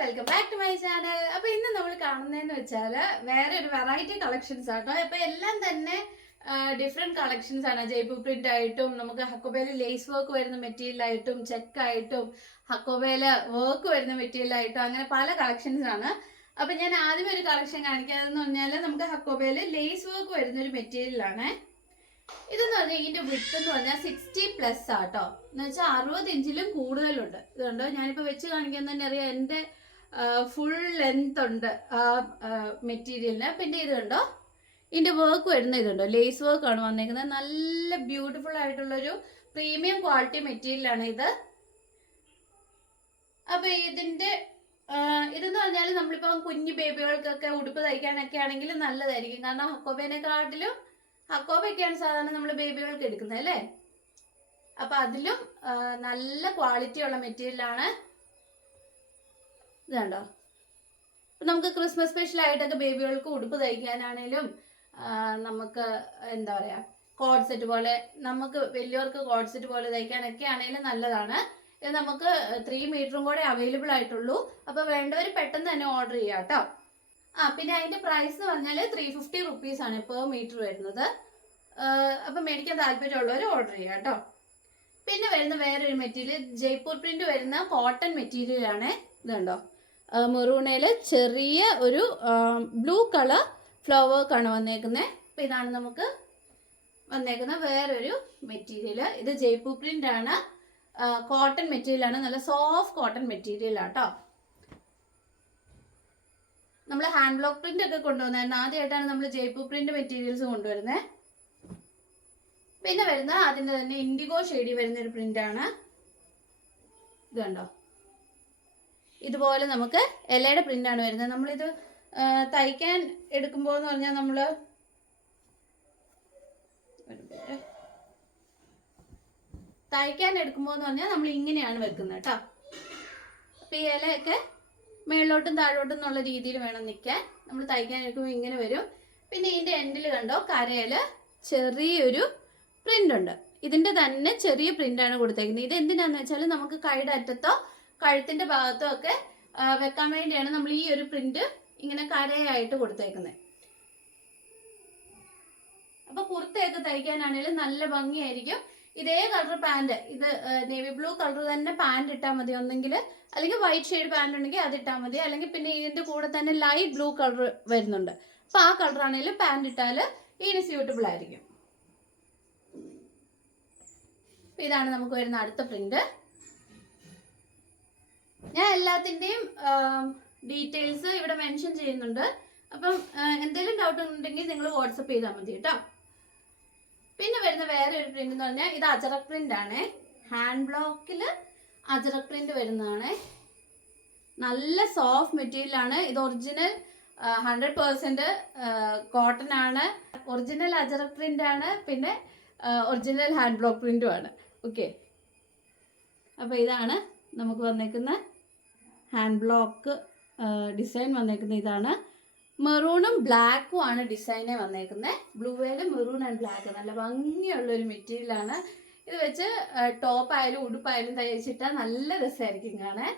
Welcome back to my channel. അപ്പൊ ഇന്ന് നമ്മൾ കാണുന്നതെന്ന് വെച്ചാല് വേറെ ഒരു വെറൈറ്റി കളക്ഷൻസ് ആട്ടോ. അപ്പൊ എല്ലാം തന്നെ ഡിഫറെന്റ് കളക്ഷൻസ് ആണ്. ജയ്പൂർ പ്രിന്റ് ആയിട്ടും നമുക്ക് ഹക്കോബയില് ലേസ് വർക്ക് വരുന്ന മെറ്റീരിയൽ ആയിട്ടും ചെക്ക് ആയിട്ടും ഹക്കോബയില് വർക്ക് വരുന്ന മെറ്റീരിയൽ ആയിട്ടും അങ്ങനെ പല കളക്ഷൻസ് ആണ്. അപ്പൊ ഞാൻ ആദ്യം ഒരു കളക്ഷൻ കാണിക്കാതെന്ന് പറഞ്ഞാല് നമുക്ക് ഹക്കോബയില് ലേസ് വർക്ക് വരുന്ന ഒരു മെറ്റീരിയൽ ആണ്. ഇതെന്ന് പറഞ്ഞാൽ ഇതിന്റെ വിഡ്ത്ത് എന്ന് പറഞ്ഞാൽ 60+ ആട്ടോ. എന്ന് വെച്ചാൽ 60 ഇഞ്ചിലും കൂടുതലുണ്ട്. ഇതുണ്ടോ, ഞാനിപ്പോ വെച്ച് കാണിക്കാൻ തന്നെ അറിയാം എന്റെ ഫുൾ ലെങ്ത് ഉണ്ട് ആ മെറ്റീരിയലിന്. പിന്നെ ഇത് കണ്ടോ, ഇതിന്റെ വർക്ക് വരുന്ന ഇതുണ്ടോ, ലേസ് വർക്ക് ആണ് വന്നേക്കുന്നത്. നല്ല ബ്യൂട്ടിഫുൾ ആയിട്ടുള്ളൊരു പ്രീമിയം ക്വാളിറ്റി മെറ്റീരിയൽ ആണ് ഇത്. അപ്പൊ ഇതിന്റെ ഇതെന്ന് പറഞ്ഞാൽ നമ്മളിപ്പോ കുഞ്ഞു ബേബികൾക്കൊക്കെ ഉടുപ്പ് തയ്ക്കാനൊക്കെ ആണെങ്കിൽ നല്ലതായിരിക്കും. കാരണം ഹക്കോബേനെക്കാട്ടിലും ഹക്കോബയൊക്കെയാണ് സാധാരണ നമ്മൾ ബേബികൾക്ക് എടുക്കുന്നത് അല്ലേ. അപ്പൊ അതിലും നല്ല ക്വാളിറ്റി ഉള്ള മെറ്റീരിയൽ ആണ്. ഇത് കണ്ടോ, നമുക്ക് ക്രിസ്മസ് സ്പെഷ്യൽ ആയിട്ടൊക്കെ ബേബികൾക്ക് ഉടുപ്പ് തയ്ക്കാനാണേലും നമുക്ക് എന്താ പറയാ കോഡ് സെറ്റ് പോലെ, നമുക്ക് വലിയവർക്ക് കോഡ് സെറ്റ് പോലെ തയ്ക്കാനൊക്കെ ആണെങ്കിലും നല്ലതാണ്. ഇത് നമുക്ക് 3 മീറ്ററും കൂടെ അവൈലബിൾ ആയിട്ടുള്ളൂ. അപ്പൊ വേണ്ടവർ പെട്ടെന്ന് തന്നെ ഓർഡർ ചെയ്യാം കേട്ടോ. പിന്നെ അതിന്റെ പ്രൈസ് എന്ന് പറഞ്ഞാൽ 350 റുപ്പീസ് ആണ് പെർ മീറ്റർ വരുന്നത്. അപ്പൊ മേടിക്കാൻ താല്പര്യമുള്ളവർ ഓർഡർ ചെയ്യാം കേട്ടോ. പിന്നെ വരുന്ന വേറൊരു മെറ്റീരിയൽ ജയ്പൂർ പ്രിന്റ് വരുന്ന കോട്ടൺ മെറ്റീരിയൽ ആണ്. ഇതുണ്ടോ, മെറൂണയില് ചെറിയ ഒരു ബ്ലൂ കളർ ഫ്ലവർക്ക് ആണ് വന്നേക്കുന്നത്. അപ്പൊ ഇതാണ് നമുക്ക് വന്നേക്കുന്ന വേറൊരു മെറ്റീരിയൽ. ഇത് ജയ്പൂർ പ്രിന്റ് ആണ്, കോട്ടൺ മെറ്റീരിയൽ ആണ്, നല്ല സോഫ്റ്റ് കോട്ടൺ മെറ്റീരിയൽ ആട്ടോ. നമ്മൾ ഹാൻഡ് ബ്ലോക്ക് പ്രിന്റ് ഒക്കെ കൊണ്ടുവന്നായിരുന്നു. ആദ്യമായിട്ടാണ് നമ്മൾ ജയ്പൂർ പ്രിന്റ് മെറ്റീരിയൽസ് കൊണ്ടുവരുന്നത്. പിന്നെ വരുന്ന അതിന്റെ തന്നെ ഇൻഡിഗോ ഷെയ്ഡി വരുന്ന ഒരു പ്രിന്റ് ആണ്. ഇത് കണ്ടോ, ഇതുപോലെ നമുക്ക് ഇലയുടെ പ്രിന്റ് ആണ് വരുന്നത്. നമ്മളിത് തയ്ക്കാൻ എടുക്കുമ്പോൾ എന്ന് പറഞ്ഞാൽ നമ്മള് നമ്മൾ ഇങ്ങനെയാണ് വെക്കുന്നത് കേട്ടോ. അപ്പൊ ഈ ഇലയൊക്കെ മേളിലോട്ടും താഴോട്ടും എന്നുള്ള രീതിയിൽ വേണം നിൽക്കാൻ. നമ്മൾ തയ്ക്കാൻ എടുക്കുമ്പോൾ ഇങ്ങനെ വരും. പിന്നെ ഇതിന്റെ എൻഡിൽ കണ്ടോ, കരയില് ചെറിയൊരു പ്രിന്റ് ഉണ്ട്. ഇതിന്റെ തന്നെ ചെറിയ പ്രിന്റ് ആണ് കൊടുത്തേക്കുന്നത്. ഇത് എന്തിനാന്ന് വെച്ചാൽ നമുക്ക് കൈയുടെ അറ്റത്തോ കഴുത്തിന്റെ ഭാഗത്തോ ഒക്കെ വെക്കാൻ വേണ്ടിയാണ് നമ്മൾ ഈ ഒരു പ്രിന്റ് ഇങ്ങനെ കരയായിട്ട് കൊടുത്തേക്കുന്നത്. അപ്പൊ കുർത്തയൊക്കെ തയ്ക്കാനാണെങ്കിലും നല്ല ഭംഗിയായിരിക്കും. ഇതേ കളർ പാന്റ്, ഇത് നേവി ബ്ലൂ കളർ തന്നെ പാന്റ് ഇട്ടാൽ മതി ഒന്നെങ്കിൽ, അല്ലെങ്കിൽ വൈറ്റ് ഷെയ്ഡ് പാന്റ് ഉണ്ടെങ്കിൽ അത് ഇട്ടാൽ മതി. അല്ലെങ്കിൽ പിന്നെ ഇതിന്റെ കൂടെ തന്നെ ലൈറ്റ് ബ്ലൂ കളർ വരുന്നുണ്ട്. അപ്പൊ ആ കളർ ആണെങ്കിലും പാന്റ് ഇട്ടാൽ ഇതിന് സ്യൂട്ടബിൾ ആയിരിക്കും. ഇതാണ് നമുക്ക് വരുന്ന അടുത്ത പ്രിന്റ്. ഞാൻ എല്ലാത്തിന്റെയും ഡീറ്റെയിൽസ് ഇവിടെ മെൻഷൻ ചെയ്യുന്നുണ്ട്. അപ്പം എന്തെങ്കിലും ഡൗട്ട് ഉണ്ടെങ്കിൽ നിങ്ങൾ വാട്സപ്പ് ചെയ്താൽ മതി കേട്ടോ. പിന്നെ വരുന്ന വേറെ ഒരു പ്രിന്റ് എന്ന് പറഞ്ഞാൽ ഇത് അജറക് പ്രിന്റ് ആണ്. ഹാൻഡ് ബ്ലോക്കിൽ അജറക് പ്രിന്റ് വരുന്നതാണ്. നല്ല സോഫ്റ്റ് മെറ്റീരിയൽ ആണ്. ഇത് ഒറിജിനൽ 100% കോട്ടൺ ആണ്. ഒറിജിനൽ അജറക് പ്രിന്റ് ആണ്. പിന്നെ ഒറിജിനൽ ഹാൻഡ് ബ്ലോക്ക് പ്രിന്റും ആണ്. ഓക്കെ, അപ്പൊ ഇതാണ് നമുക്ക് വന്നേക്കുന്ന ഹാൻഡ് ബ്ലോക്ക് ഡിസൈൻ വന്നേക്കുന്ന. ഇതാണ് മെറൂണും ബ്ലാക്കും ആണ് ഡിസൈനെ വന്നേക്കുന്നത്. ബ്ലൂവേല് മെറൂൺ ആൻഡ് ബ്ലാക്ക്, നല്ല ഭംഗിയുള്ള ഒരു മെറ്റീരിയൽ ആണ്. ഇത് വെച്ച് ടോപ്പ് ആയാലും ഉടുപ്പായാലും തയ്ച്ചിട്ടാൽ നല്ല രസമായിരിക്കും കാണാൻ.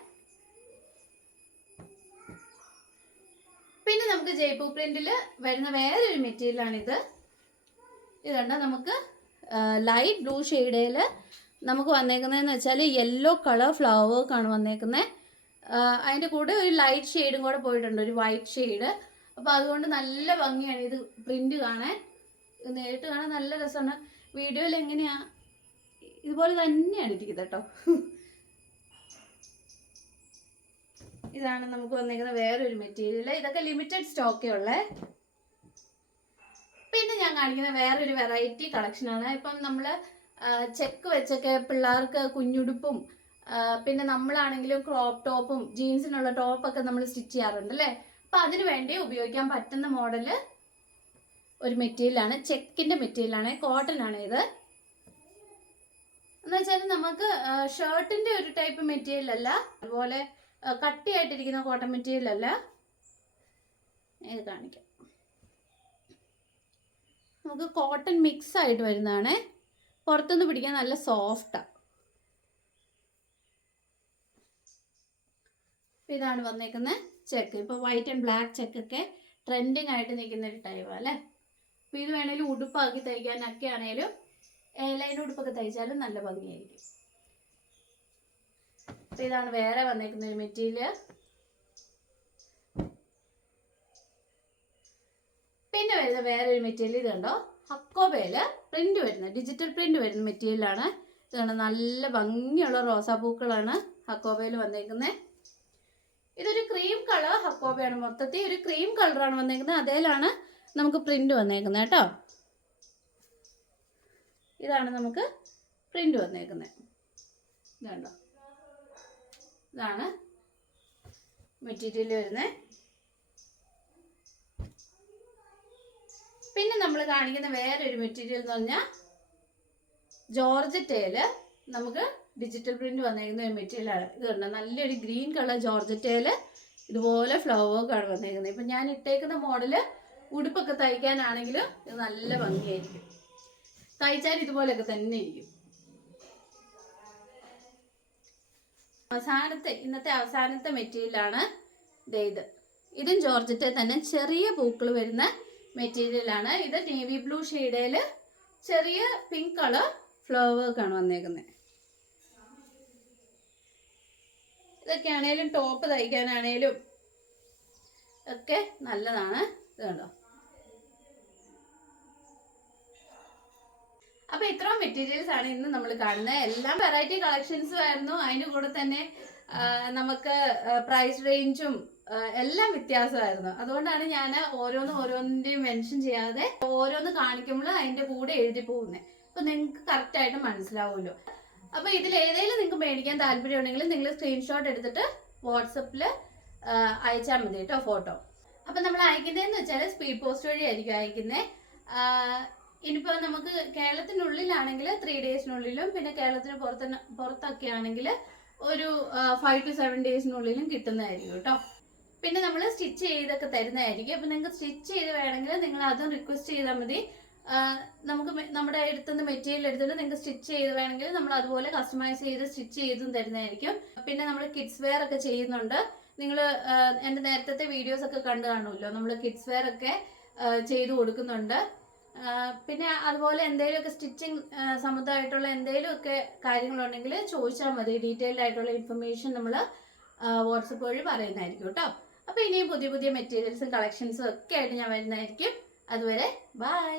പിന്നെ നമുക്ക് ജയ്പൂർ പ്രിന്റിൽ വരുന്ന വേറൊരു മെറ്റീരിയൽ ആണിത്. ഇതുണ്ട്, നമുക്ക് ലൈറ്റ് ബ്ലൂ ഷെയ്ഡിൽ നമുക്ക് വന്നേക്കുന്നതെന്ന് വെച്ചാൽ യെല്ലോ കളർ ഫ്ലവർ വർക്കാണ് വന്നേക്കുന്നത്. അതിൻ്റെ കൂടെ ഒരു ലൈറ്റ് ഷെയ്ഡും കൂടെ പോയിട്ടുണ്ട്, ഒരു വൈറ്റ് ഷെയ്ഡ്. അപ്പോൾ അതുകൊണ്ട് നല്ല ഭംഗിയാണ് ഇത് പ്രിന്റ് കാണാൻ. നേരിട്ട് കാണാൻ നല്ല രസമാണ്. വീഡിയോയിൽ എങ്ങനെയാ ഇതുപോലെ തന്നെയാണ് ഇരിക്കുന്നത് കേട്ടോ. ഇതാണ് നമുക്ക് വന്നേക്കുന്ന വേറൊരു മെറ്റീരിയൽ. ഇതൊക്കെ ലിമിറ്റഡ് സ്റ്റോക്കേ ഉള്ളേ. പിന്നെ ഞാൻ കാണിക്കുന്ന വേറൊരു വെറൈറ്റി കളക്ഷനാണ്. ഇപ്പം നമ്മൾ ചെക്ക് വെച്ചൊക്കെ പിള്ളേർക്ക് കുഞ്ഞുടുപ്പും പിന്നെ നമ്മളാണെങ്കിലും ക്രോപ്പ് ടോപ്പും ജീൻസിനുള്ള ടോപ്പൊക്കെ നമ്മൾ സ്റ്റിച്ച് ചെയ്യാറുണ്ട് അല്ലേ. അപ്പൊ അതിനു വേണ്ടി ഉപയോഗിക്കാൻ പറ്റുന്ന മോഡല് ഒരു മെറ്റീരിയലാണ്. ചെക്കിന്റെ മെറ്റീരിയലാണ്, കോട്ടൺ ആണ് ഇത്. എന്ന് വെച്ചാൽ നമുക്ക് ഷർട്ടിന്റെ ഒരു ടൈപ്പ് മെറ്റീരിയൽ അല്ല, അതുപോലെ കട്ടിയായിട്ടിരിക്കുന്ന കോട്ടൺ മെറ്റീരിയൽ അല്ല. ഇത് കാണിക്കാം. നമുക്ക് കോട്ടൺ മിക്സ് ആയിട്ട് വരുന്നതാണ്. പുറത്തുനിന്ന് പിടിക്കാൻ നല്ല സോഫ്റ്റാണ്. ഇതാണ് വന്നേക്കുന്ന ചെക്ക്. ഇപ്പോൾ വൈറ്റ് ആൻഡ് ബ്ലാക്ക് ചെക്കൊക്കെ ട്രെൻഡിങ് ആയിട്ട് നിൽക്കുന്ന ഒരു ടൈമാണ് അല്ലേ. അപ്പോൾ ഇത് വേണേലും ഉടുപ്പാക്കി തയ്ക്കാനൊക്കെ ആണേലും ലൈൻ ഉടുപ്പൊക്കെ തയ്ച്ചാലും നല്ല ഭംഗിയായിരിക്കും. അപ്പോൾ ഇതാണ് വേറെ വന്നേക്കുന്ന ഒരു മെറ്റീരിയൽ. പിന്നെ വരുന്ന വേറൊരു മെറ്റീരിയൽ ഇത് കണ്ടോ, ഹക്കോബയിൽ പ്രിന്റ് വരുന്ന ഡിജിറ്റൽ പ്രിന്റ് വരുന്ന മെറ്റീരിയലാണ്. ഇത് കണ്ടോ, നല്ല ഭംഗിയുള്ള റോസാപ്പൂക്കളാണ് ഹക്കോബയിൽ വന്നേക്കുന്നത്. ഇതൊരു ക്രീം കളർ ഹക്കോബയാണ്, മൊത്തത്തിൽ ഒരു ക്രീം കളറാണ് വന്നേക്കുന്നത്. അതേലാണ് നമുക്ക് പ്രിന്റ് വന്നേക്കുന്നത് കേട്ടോ. ഇതാണ് നമുക്ക് പ്രിന്റ് വന്നേക്കുന്നത്. ഇതുണ്ടോ, ഇതാണ് മെറ്റീരിയൽ വരുന്നത്. പിന്നെ നമ്മൾ കാണിക്കുന്ന വേറൊരു മെറ്റീരിയൽ എന്ന് പറഞ്ഞാൽ ജോർജറ്റയിൽ നമുക്ക് ഡിജിറ്റൽ പ്രിന്റ് വന്നേക്കുന്ന ഒരു മെറ്റീരിയലാണ്. ഇത് കണ്ടോ, നല്ലൊരു ഗ്രീൻ കളർ ജോർജറ്റയിൽ ഇതുപോലെ ഫ്ലവർ വർക്കാണ് വന്നേക്കുന്നത്. ഇപ്പം ഞാൻ ഇട്ടേക്കുന്ന മോഡല് ഉടുപ്പൊക്കെ തയ്ക്കാനാണെങ്കിലും ഇത് നല്ല ഭംഗിയായിരിക്കും. തയ്ച്ചാൽ ഇതുപോലെയൊക്കെ തന്നെ ഇരിക്കും. ഇന്നത്തെ അവസാനത്തെ മെറ്റീരിയലാണ് ഇത്. ഇതും ജോർജറ്റയിൽ തന്നെ ചെറിയ പൂക്കൾ വരുന്ന മെറ്റീരിയലാണ്. ഇത് നേവി ബ്ലൂ ഷെയ്ഡിൽ ചെറിയ പിങ്ക് കളർ ഫ്ലവർ വർക്കാണ് വന്നേക്കുന്നത്. ഇതൊക്കെ ആണേലും ടോപ്പ് തയ്ക്കാനാണേലും ഒക്കെ നല്ലതാണ്. ഇത് കണ്ടോ. അപ്പൊ ഇത്രയും മെറ്റീരിയൽസ് ആണ് ഇന്ന് നമ്മൾ കാണുന്നത്. എല്ലാം വെറൈറ്റി കളക്ഷൻസും ആയിരുന്നു. അതിൻ്റെ കൂടെ തന്നെ നമുക്ക് പ്രൈസ് റേഞ്ചും എല്ലാം വ്യത്യാസമായിരുന്നു. അതുകൊണ്ടാണ് ഞാൻ ഓരോന്നിന്റെയും മെൻഷൻ ചെയ്യാതെ ഓരോന്ന് കാണിക്കുമ്പോൾ അതിന്റെ കൂടെ എഴുതി പോകുന്നത്. അപ്പൊ നിങ്ങൾക്ക് കറക്റ്റ് ആയിട്ട് മനസ്സിലാവുമല്ലോ. അപ്പൊ ഇതിൽ ഏതെങ്കിലും നിങ്ങൾക്ക് മേടിക്കാൻ താല്പര്യം ഉണ്ടെങ്കിൽ നിങ്ങൾ സ്ക്രീൻഷോട്ട് എടുത്തിട്ട് വാട്സപ്പിൽ അയച്ചാൽ മതി കേട്ടോ, ഫോട്ടോ. അപ്പൊ നമ്മൾ അയക്കുന്നതെന്ന് വെച്ചാൽ സ്പീഡ് പോസ്റ്റ് വഴി ആയിരിക്കും അയക്കുന്നത്. ഇനിയിപ്പോൾ നമുക്ക് കേരളത്തിനുള്ളിലാണെങ്കിൽ 3 ഡേയ്സിനുള്ളിലും പിന്നെ കേരളത്തിന് പുറത്തൊക്കെ ആണെങ്കിൽ ഒരു 5 to 7 ഡേയ്സിനുള്ളിലും കിട്ടുന്നതായിരിക്കും കേട്ടോ. പിന്നെ നമ്മൾ സ്റ്റിച്ച് ചെയ്തൊക്കെ തരുന്നതായിരിക്കും. അപ്പം നിങ്ങൾക്ക് സ്റ്റിച്ച് ചെയ്ത് വേണമെങ്കിൽ നിങ്ങൾ അതും റിക്വസ്റ്റ് ചെയ്താൽ മതി. നമുക്ക് നമ്മുടെ അടുത്തുനിന്ന് മെറ്റീരിയൽ എടുത്തിട്ട് നിങ്ങൾക്ക് സ്റ്റിച്ച് ചെയ്ത് വേണമെങ്കിൽ നമ്മൾ അതുപോലെ കസ്റ്റമൈസ് ചെയ്ത് സ്റ്റിച്ച് ചെയ്തും തരുന്നതായിരിക്കും. പിന്നെ നമ്മൾ കിഡ്സ് വെയർ ഒക്കെ ചെയ്യുന്നുണ്ട്. നിങ്ങൾ എൻ്റെ നേരത്തെ വീഡിയോസ് ഒക്കെ കണ്ടു കാണുമല്ലോ. നമ്മൾ കിഡ്സ് വെയർ ഒക്കെ ചെയ്ത് കൊടുക്കുന്നുണ്ട്. പിന്നെ അതുപോലെ എന്തെങ്കിലുമൊക്കെ സ്റ്റിച്ചിങ് സംബന്ധമായിട്ടുള്ള എന്തെങ്കിലുമൊക്കെ കാര്യങ്ങളുണ്ടെങ്കിൽ ചോദിച്ചാൽ മതി. ഡീറ്റെയിൽഡ് ആയിട്ടുള്ള ഇൻഫർമേഷൻ നമ്മൾ വാട്സപ്പ് വഴി പറയുന്നതായിരിക്കും കേട്ടോ. അപ്പോൾ ഇനിയും പുതിയ പുതിയ മെറ്റീരിയൽസും കളക്ഷൻസും ഒക്കെ ആയിട്ട് ഞാൻ വരുന്നതായിരിക്കും. അതുവരെ ബൈ.